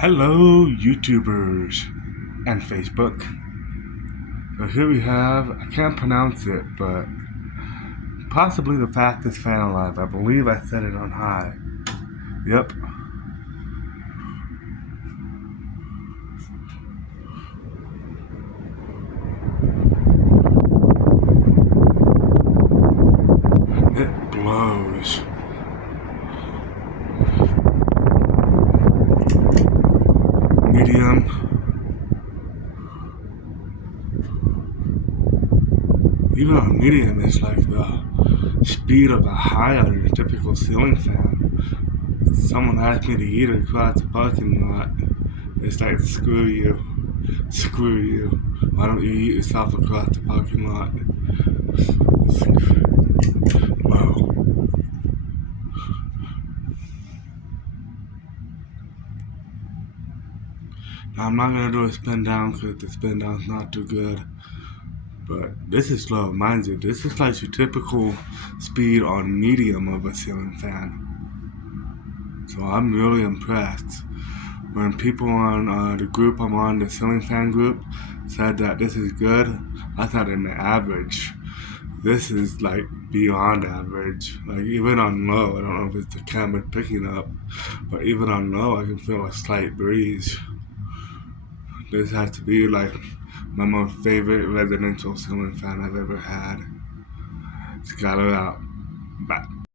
Hello, YouTubers and Facebook. So here we have, I can't pronounce it, but possibly the fastest fan alive. I believe I set it on high. Yep. It blows. Medium. Even on medium, it's like the speed of a high on your typical ceiling fan. Someone asked me to eat it across the parking lot. It's like, screw you. Screw you. Why don't you eat yourself across the parking lot? Wow. Now, I'm not gonna do a spin down because the spin down's not too good. But this is slow, mind you. This is like your typical speed on medium of a ceiling fan. So I'm really impressed. When people on the group I'm on, the ceiling fan group, said that this is good, I thought in the average. This is like beyond average. Like even on low, I don't know if it's the camera picking up, but even on low, I can feel a slight breeze. This has to be like my most favorite residential ceiling fan I've ever had. Skylar out. Bye.